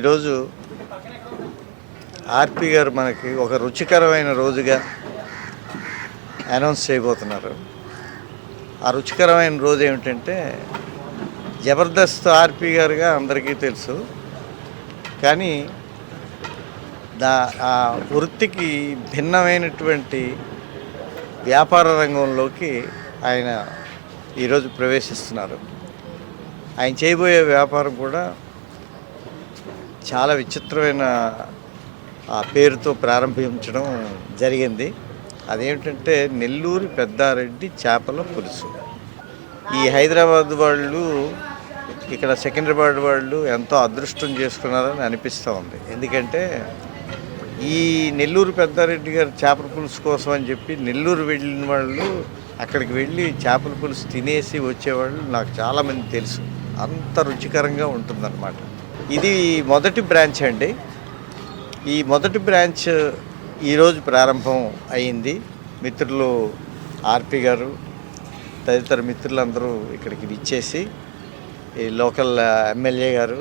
ఈరోజు ఆర్పి గారు మనకి ఒక రుచికరమైన రోజుగా అనౌన్స్ చేయబోతున్నారు. ఆ రుచికరమైన రోజు ఏమిటంటే జబర్దస్త్ ఆర్పి గారుగా అందరికీ తెలుసు, కానీ ఆ వృత్తికి భిన్నమైనటువంటి వ్యాపార రంగంలోకి ఆయన ఈరోజు ప్రవేశిస్తున్నారు. ఆయన చేయబోయే వ్యాపారం కూడా చాలా విచిత్రమైన ఆ పేరుతో ప్రారంభించడం జరిగింది. అదేమిటంటే నెల్లూరు పెద్దారెడ్డి చేపల పులుసు. ఈ హైదరాబాద్ వాళ్ళు, ఇక్కడ సికింద్రాబాద్ వాళ్ళు ఎంతో అదృష్టం చేసుకున్నారని అనిపిస్తూ ఉంది. ఎందుకంటే ఈ నెల్లూరు పెద్దారెడ్డి గారు చేపల పులుసు కోసం అని చెప్పి నెల్లూరు వెళ్ళిన వాళ్ళు అక్కడికి వెళ్ళి చేపల పులుసు తినేసి వచ్చేవాళ్ళు నాకు చాలామంది తెలుసు. అంత రుచికరంగా ఉంటుందన్నమాట. ఇది మొదటి బ్రాంచ్ అండి. ఈ మొదటి బ్రాంచ్ ఈరోజు ప్రారంభం అయింది. మిత్రులు ఆర్పి గారు తదితర మిత్రులందరూ ఇక్కడికి ఇచ్చేసి, ఈ లోకల్ ఎమ్మెల్యే గారు,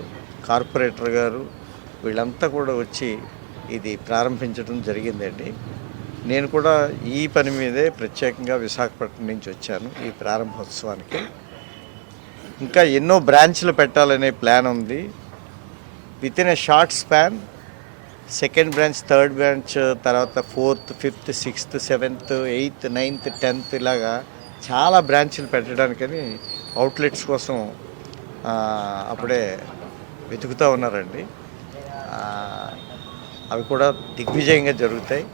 కార్పొరేటర్ గారు వీళ్ళంతా కూడా వచ్చి ఇది ప్రారంభించడం జరిగిందండి. నేను కూడా ఈ పని మీదే ప్రత్యేకంగా విశాఖపట్నం నుంచి వచ్చాను ఈ ప్రారంభోత్సవానికి. ఇంకా ఎన్నో బ్రాంచ్లు పెట్టాలనే ప్లాన్ ఉంది. With in a short span second branch, third branch, తర్వాత 4th, 5th, 6th, 7th, 8th, 9th, 10th ఇలాగా చాలా బ్రాంచ్లు పెట్టడానికని అవుట్లెట్స్ కోసం అప్పుడే వెతుకుతూ ఉన్నారండి. అవి కూడా దిగ్విజయంగా జరుగుతాయి.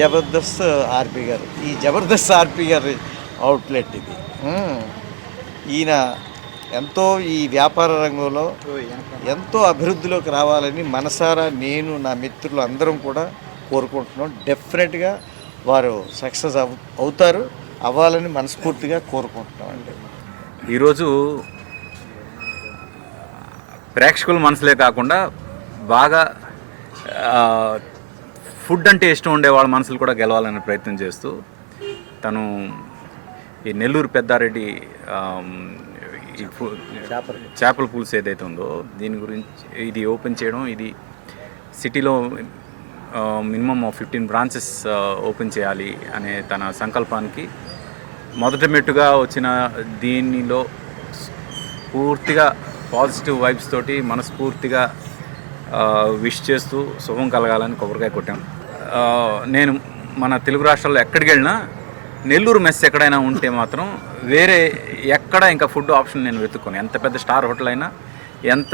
జబర్దస్త్ ఆర్పి గారు, ఈ జబర్దస్త్ ఆర్పి గారి అవుట్లెట్ ఇది. ఈయన ఎంతో ఈ వ్యాపార రంగంలో ఎంతో అభివృద్ధిలోకి రావాలని మనసారా నేను, నా మిత్రులు అందరం కూడా కోరుకుంటున్నాం. డెఫినెట్గా వారు సక్సెస్ అవుతారు, అవ్వాలని మనస్ఫూర్తిగా కోరుకుంటున్నాం అండి. ఈరోజు ప్రేక్షకుల మనసులే కాకుండా బాగా ఫుడ్ అంటే ఇష్టం ఉండే వాళ్ళ మనసులు కూడా గెలవాలనే ప్రయత్నం చేస్తూ తను ఈ నెల్లూరు పెద్దారెడ్డి ఈ చేపల పులుసు ఏదైతే ఉందో దీని గురించి ఇది ఓపెన్ చేయడం, ఇది సిటీలో మినిమం 15 బ్రాంచెస్ ఓపెన్ చేయాలి అనే తన సంకల్పానికి మొదటి మెట్టుగా వచ్చిన దీనిలో పూర్తిగా పాజిటివ్ వైబ్స్ తోటి మనస్ఫూర్తిగా విష్ చేస్తూ శుభం కలగాలని కొబ్బరికాయ కొట్టాం. నేను మన తెలుగు రాష్ట్రాల్లో ఎక్కడికి వెళ్ళినా నెల్లూరు మెస్ ఎక్కడైనా ఉంటే మాత్రం వేరే ఎక్కడ ఇంకా ఫుడ్ ఆప్షన్ నేను వెతుక్కోను. ఎంత పెద్ద స్టార్ హోటల్ అయినా, ఎంత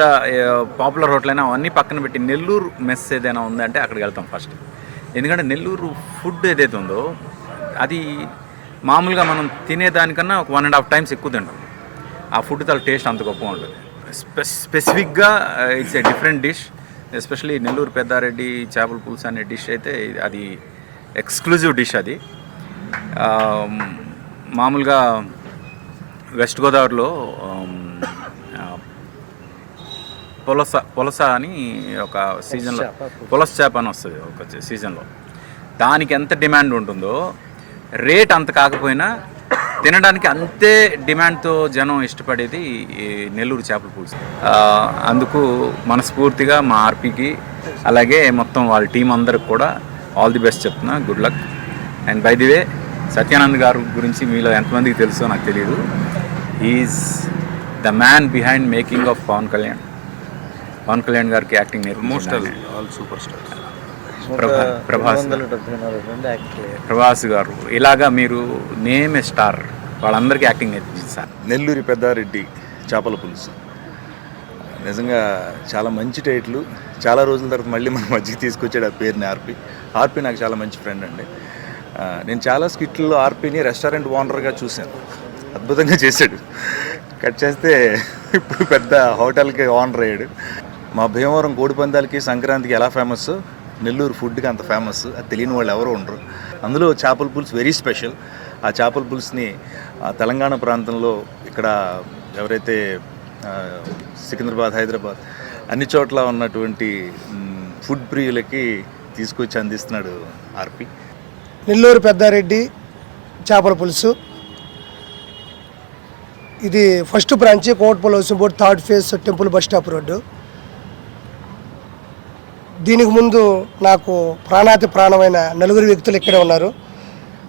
పాపులర్ హోటల్ అయినా అవన్నీ పక్కన పెట్టి నెల్లూరు మెస్ ఏదైనా ఉందంటే అక్కడికి వెళ్తాం ఫస్ట్. ఎందుకంటే నెల్లూరు ఫుడ్ ఏదైతే ఉందో అది మామూలుగా మనం తినేదానికన్నా ఒక 1.5 times ఎక్కువ తింటాం. ఆ ఫుడ్ తల టేస్ట్ అంత గొప్పగా ఉంటుంది. స్పెసిఫిక్గా it's a different dish. Especially Nellore Peddareddy చేపల పులుసు అనే డిష్ అయితే అది ఎక్స్క్లూజివ్ డిష్. అది మామూలుగా వెస్ట్ గోదావరిలో పులస అని ఒక సీజన్లో పులస చేప అని వస్తుంది ఒక సీజన్లో. దానికి ఎంత డిమాండ్ ఉంటుందో రేట్ అంత కాకపోయినా తినడానికి అంతే డిమాండ్తో జనం ఇష్టపడేది ఈ నెల్లూరు చేపల పులుసు. అందుకు మనస్ఫూర్తిగా మా ఆర్పీకి అలాగే మొత్తం వాళ్ళ టీం అందరికి కూడా ఆల్ ది బెస్ట్ చెప్తున్నా. Good luck. And by the way, Satyanand గారు గురించి మీలో ఎంతమందికి తెలుసో నాకు తెలియదు. Is the man behind making of Pawan Kalyan గారికి యాక్టింగ్ నేర్పించారు. ప్రభాస్ గారు ఇలాగా మీరు నేమ్ ఏ స్టార్, వాళ్ళందరికీ యాక్టింగ్ నేర్పించింది సార్. నెల్లూరి పెద్దారెడ్డి చేపల పులుసు నిజంగా చాలా మంచి టైటిల్. చాలా రోజుల తర్వాత మళ్ళీ మన మధ్యకి తీసుకొచ్చాడు ఆ పేరుని ఆర్పి నాకు చాలా మంచి ఫ్రెండ్ అండి. నేను చాలా స్కిట్లో ఆర్పిని రెస్టారెంట్ ఓనర్గా చూశాను. అద్భుతంగా చేశాడు. కట్ చేస్తే ఇప్పుడు పెద్ద హోటల్కి ఓనర్ అయ్యాడు. మా భీమవరం కోడిపందాలకి, సంక్రాంతికి ఎలా ఫేమస్, నెల్లూరు ఫుడ్కి అంత ఫేమస్. అది తెలియని వాళ్ళు ఎవరు ఉండరు. అందులో చేపల పులుసు వెరీ స్పెషల్. ఆ చేపల పులుసుని తెలంగాణ ప్రాంతంలో ఇక్కడ ఎవరైతే సికింద్రాబాద్, హైదరాబాద్ అన్ని చోట్ల ఉన్నటువంటి ఫుడ్ ప్రియులకి తీసుకొచ్చి అందిస్తున్నాడు ఆర్పి. నెల్లూరు పెద్దారెడ్డి చేపల పులుసు ఇది first branch Kotapalli housing board 3rd phase temple bus stop road. దీనికి ముందు నాకు ప్రాణాతి ప్రాణమైన నలుగురు వ్యక్తులు ఇక్కడే ఉన్నారు.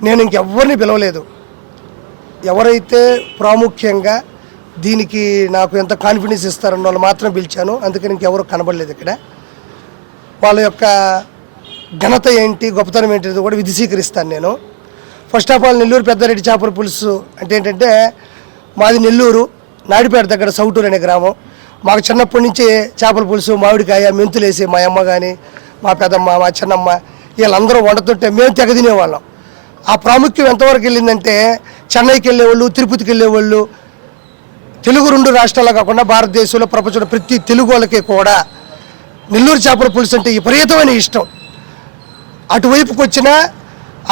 నేను ఇంకెవ్వరిని పిలవలేదు. ఎవరైతే ప్రాముఖ్యంగా దీనికి నాకు ఎంత కాన్ఫిడెన్స్ ఇస్తారన్న వాళ్ళు మాత్రం పిలిచాను. అందుకని ఇంకెవరు కనబడలేదు ఇక్కడ. వాళ్ళ యొక్క ఘనత ఏంటి, గొప్పతనం ఏంటి కూడా విధిశీకరిస్తాను నేను. First of all Nellore Peddareddy చేపల పులుసు అంటే ఏంటంటే, మాది నెల్లూరు నాయుడుపేట దగ్గర సౌటూరు అనే గ్రామం. మాకు చిన్నప్పటి నుంచి చేపల పులుసు, మామిడికాయ, మెంతులు వేసి మా అమ్మ కానీ మా పెదమ్మ, మా చిన్నమ్మ వీళ్ళందరూ వండుతుంటే మేము తెగ తినేవాళ్ళం. ఆ ప్రాముఖ్యం ఎంతవరకు వెళ్ళిందంటే, చెన్నైకి వెళ్ళేవాళ్ళు, తిరుపతికి వెళ్ళేవాళ్ళు, తెలుగు 2 రాష్ట్రాల్లో కాకుండా భారతదేశంలో ప్రపంచంలో ప్రతి తెలుగు వాళ్ళకి కూడా నెల్లూరు చేపల పులుసు అంటే విపరీతమైన ఇష్టం. అటువైపుకి వచ్చినా,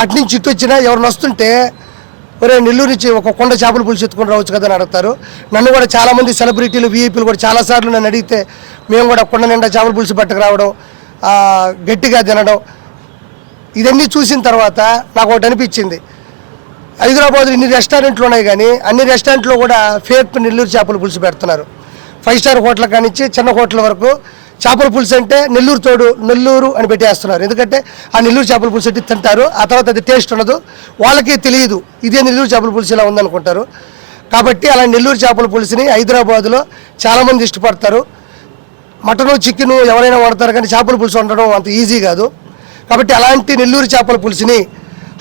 అటు నుంచి ఇటు వచ్చినా ఎవరిని వస్తుంటే, ఒరే నెల్లూరు నుంచి ఒక కొండ చేపల పులుసు ఎత్తుకొని రావచ్చు కదా అని అడుగుతారు. నన్ను కూడా చాలామంది సెలబ్రిటీలు, వీఐపీలు కూడా చాలాసార్లు నన్ను అడిగితే మేము కూడా కొండ నిండా చేపల పులుసు పట్టుకు రావడం, గట్టిగా తినడం, ఇవన్నీ చూసిన తర్వాత నాకు ఒకటి అనిపించింది. హైదరాబాద్లో ఇన్ని రెస్టారెంట్లు ఉన్నాయి కానీ అన్ని రెస్టారెంట్లో కూడా ఫేక్ నెల్లూరు చేపల పులుసు పెడుతున్నారు. 5 స్టార్ హోటల్ కానించి చిన్న హోటల్ వరకు చేపల పులుసు అంటే నెల్లూరు తోడు, నెల్లూరు అని పెట్టేస్తున్నారు. ఎందుకంటే ఆ నెల్లూరు చేపల పులుసు అంటే తింటారు, ఆ తర్వాత అది టేస్ట్ ఉండదు, వాళ్ళకి తెలియదు ఇదే నెల్లూరు చేపల పులుసు ఇలా ఉందనుకుంటారు. కాబట్టి అలా నెల్లూరు చేపల పులుసుని హైదరాబాద్లో చాలామంది ఇష్టపడతారు. మటను, చికెను ఎవరైనా వండుతారు కానీ చేపల పులుసు వండడం అంత ఈజీ కాదు. కాబట్టి అలాంటి నెల్లూరు చేపల పులుసుని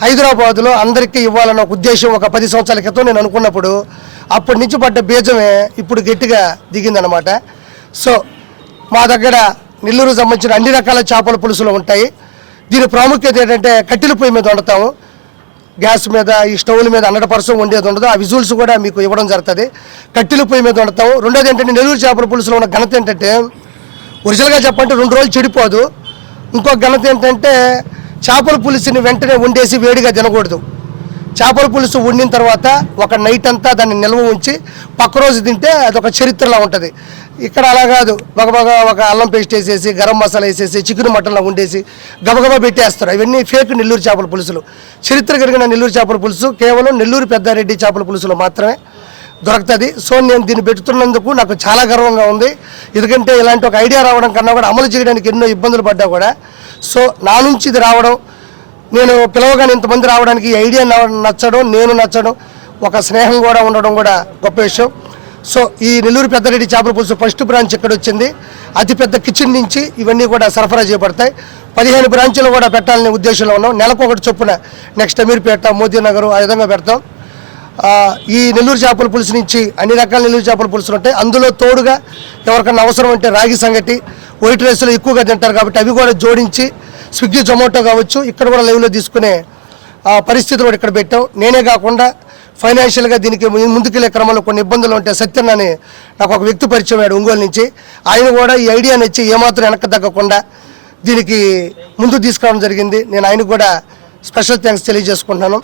హైదరాబాద్లో అందరికీ ఇవ్వాలన్న ఒక ఉద్దేశం ఒక 10 సంవత్సరాల క్రితం నేను అనుకున్నప్పుడు, అప్పటి నుంచి పడ్డ బీజమే ఇప్పుడు గట్టిగా దిగిందనమాట. సో మా దగ్గర నెల్లూరు సంబంధించిన అన్ని రకాల చేపల పులుసులు ఉంటాయి. దీని ప్రాముఖ్యత ఏంటంటే, కట్టెల పొయ్యి మీద వండుతాము, గ్యాస్ మీద, ఈ స్టవ్ల మీద 100% వండేది ఉండదు. ఆ విజువల్స్ కూడా మీకు ఇవ్వడం జరుగుతుంది. కట్టెల పొయ్యి మీద వండుతాము. రెండోది ఏంటంటే, నెల్లూరు చేపల పులుసులో ఉన్న ఘనత ఏంటంటే, ఒరిజినల్గా చెప్పంటే 2 రోజులు చెడిపోదు. ఇంకో ఘనత ఏంటంటే, చేపల పులుసుని వెంటనే వండేసి వేడిగా తినకూడదు. చేపల పులుసు వండిన తర్వాత ఒక నైట్ అంతా దాన్ని నిల్వ ఉంచి పక్క రోజు తింటే అదొక చరిత్రలా ఉంటుంది. ఇక్కడ అలా కాదు, ఒక అల్లం పేస్ట్ వేసేసి, గరం మసాలా వేసేసి, చికెన్ మటన్లా వండేసి గబగబా పెట్టేస్తారు. ఇవన్నీ ఫేక్ నెల్లూరు చేపల పులుసులు. చరిత్ర కలిగిన నెల్లూరు చేపల పులుసు కేవలం నెల్లూరు పెద్దారెడ్డి చేపల పులుసులో మాత్రమే దొరుకుతుంది. సో నేను దీన్ని పెడుతున్నందుకు నాకు చాలా గర్వంగా ఉంది. ఎందుకంటే ఇలాంటి ఒక ఐడియా రావడం కన్నా కూడా అమలు చేయడానికి ఎన్నో ఇబ్బందులు పడ్డా కూడా, సో నా నుంచి ఇది రావడం, నేను పిలవగానే ఇంతమంది రావడానికి ఈ ఐడియా నచ్చడం, నేను నచ్చడం, ఒక స్నేహం కూడా ఉండడం కూడా గొప్ప విషయం. సో ఈ నెల్లూరు పెద్దారెడ్డి చేపల పులుసు ఫస్ట్ బ్రాంచ్ ఇక్కడ వచ్చింది. అతిపెద్ద కిచెన్ నుంచి ఇవన్నీ కూడా సరఫరా చేయబడతాయి. 15 బ్రాంచ్లు కూడా పెట్టాలనే ఉద్దేశంలో ఉన్నాం. నెలకు ఒకటి చొప్పున నెక్స్ట్ అమీర్పేట, మోదీనగర్ ఆ విధంగా పెడతాం. ఈ నెల్లూరు చేపల పులుసు నుంచి అన్ని రకాల నెల్లూరు చేపల పులుసులు ఉంటాయి. అందులో తోడుగా ఎవరికన్నా అవసరం అంటే రాగి సంగటి, వైట్ రైస్లో ఎక్కువగా తింటారు కాబట్టి అవి కూడా జోడించి స్విగ్గీ, జొమాటో కావచ్చు ఇక్కడ కూడా లైవ్లో తీసుకునే పరిస్థితులు కూడా ఇక్కడ పెట్టాం. నేనే కాకుండా ఫైనాన్షియల్గా దీనికి ముందుకెళ్లే క్రమంలో కొన్ని ఇబ్బందులు ఉంటాయి. సత్యన్ అని నాకు ఒక వ్యక్తి పరిచయం అయ్యాడు ఒంగోలు నుంచి. ఆయన కూడా ఈ ఐడియాని ఇచ్చి ఏమాత్రం వెనక్కి తగ్గకుండా దీనికి ముందు తీసుకురావడం జరిగింది. నేను ఆయనకు కూడా స్పెషల్ థ్యాంక్స్ తెలియజేసుకుంటున్నాను.